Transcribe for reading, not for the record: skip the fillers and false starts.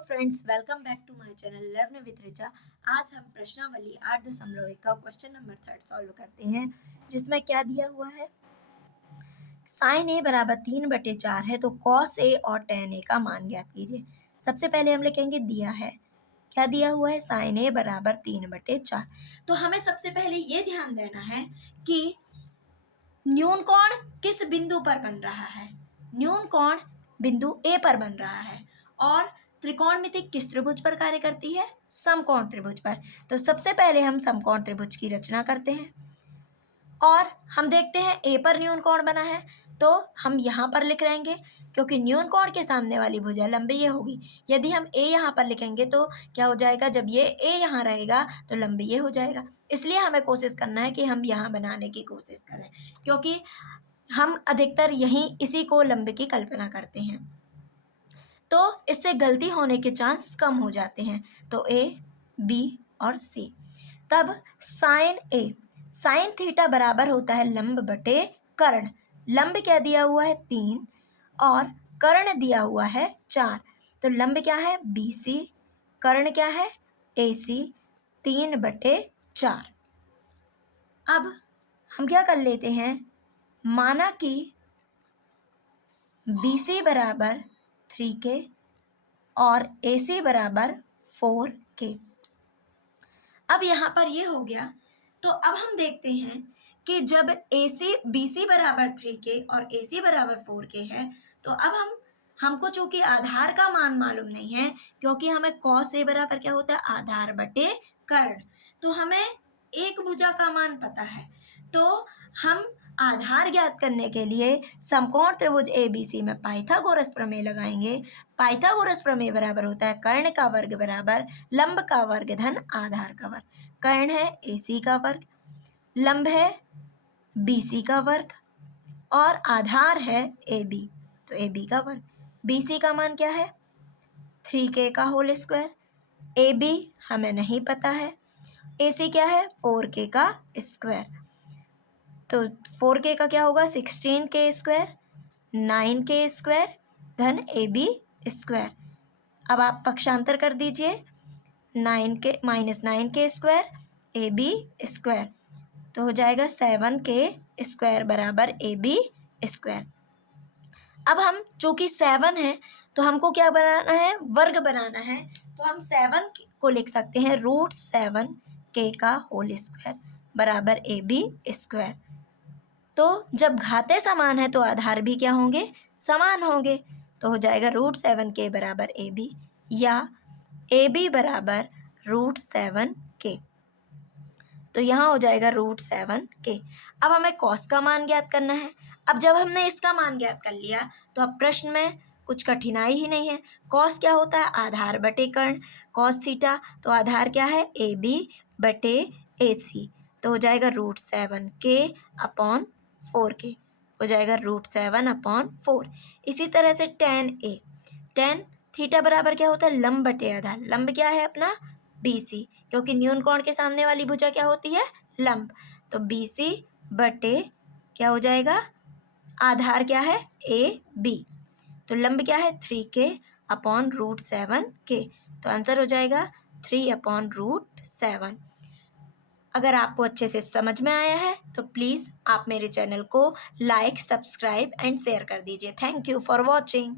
Friends, welcome back to my channel learn with Richa. आज हम प्रश्नावली 8.1 का क्वेश्चन नंबर 3 सॉल्व करते हैं, जिसमें क्या दिया हुआ है। साइन ए बराबर 3/4 है, तो कॉस ए और टेन ए का मान ज्ञात कीजिए। सबसे पहले हम लिखेंगे दिया है, क्या दिया हुआ है, साइन ए बराबर 3/4। तो हमें सबसे पहले ये ध्यान देना है कि न्यून कोण किस बिंदु पर बन रहा है। न्यून कोण बिंदु ए पर बन रहा है और त्रिकोणमिति किस त्रिभुज पर कार्य करती है, समकोण त्रिभुज पर। तो सबसे पहले हम समकोण त्रिभुज की रचना करते हैं और हम देखते हैं ए पर न्यून कोण बना है, तो हम यहाँ पर लिख रहेंगे, क्योंकि न्यून कोण के सामने वाली भुजा लंबी ये होगी। यदि हम ए यहाँ पर लिखेंगे तो क्या हो जाएगा, जब ये ए यहाँ रहेगा तो लंबी ये हो जाएगा। इसलिए हमें कोशिश करना है कि हम यहाँ बनाने की कोशिश करें, क्योंकि हम अधिकतर यहीं इसी को लंब की कल्पना करते हैं, तो इससे गलती होने के चांस कम हो जाते हैं। तो ए, बी और सी। तब साइन थीटा बराबर होता है लंब बटे कर्ण। लंब क्या दिया हुआ है, 3 और कर्ण दिया हुआ है 4। तो लंब क्या है, BC, कर्ण क्या है, AC, 3/4। अब हम क्या कर लेते हैं, माना कि BC बराबर 3K और AC बराबर 4K। अब यहाँ पर ये हो गया, तो अब हम देखते हैं कि जब BC बराबर 3K और AC बराबर 4K है, तो अब हमको चूंकि आधार का मान मालूम नहीं है, क्योंकि हमें cos A बराबर क्या होता है, आधार बटे कर्ण। तो हमें एक भुजा का मान पता है, तो हम आधार ज्ञात करने के लिए समकोण त्रिभुज ABC में पाइथागोरस प्रमेय लगाएंगे। पाइथागोरस प्रमेय बराबर होता है कर्ण का वर्ग बराबर लंब का वर्ग धन आधार का वर्ग। कर्ण है AC का वर्ग, लंब है BC का वर्ग और आधार है AB, तो AB का वर्ग। BC का मान क्या है, 3K का होल स्क्वायर। AB हमें नहीं पता है। AC क्या है, 4K का स्क्वायर। तो 4K का क्या होगा, 16K स्क्वायर, 9K स्क्वायर धन AB स्क्वायर। अब आप पक्षांतर कर दीजिए, 9K minus 9K square AB square, तो हो जाएगा 7K स्क्वायर बराबर AB स्क्वायर। अब हम चूंकि 7 है, तो हमको क्या बनाना है, वर्ग बनाना है। तो हम 7 को लिख सकते हैं √7K का होल स्क्वायर बराबर AB स्क्वायर। तो जब घाते समान है तो आधार भी क्या होंगे, समान होंगे। तो हो जाएगा √7K बराबर AB या AB बराबर √7K। तो यहाँ हो जाएगा √7K। अब हमें कॉस का मान ज्ञात करना है। अब जब हमने इसका मान ज्ञात कर लिया, तो अब प्रश्न में कुछ कठिनाई ही नहीं है। कॉस क्या होता है, आधार बटे कर्ण। कॉस थीटा, तो आधार क्या है, AB बटे AC, तो हो जाएगा √7K अपॉन 4K, हो जाएगा √7/4। इसी तरह से tan थीटा बराबर क्या होता है, लंब बटे आधार। लंब क्या है अपना, BC, क्योंकि न्यून कोण के सामने वाली भुजा क्या होती है, लंब। तो BC बटे क्या हो जाएगा, आधार क्या है, AB, तो लंब क्या है 3K अपॉन √7K, तो आंसर हो जाएगा 3/√7। अगर आपको अच्छे से समझ में आया है तो प्लीज़ आप मेरे चैनल को लाइक, सब्सक्राइब एंड शेयर कर दीजिए। Thank you for watching.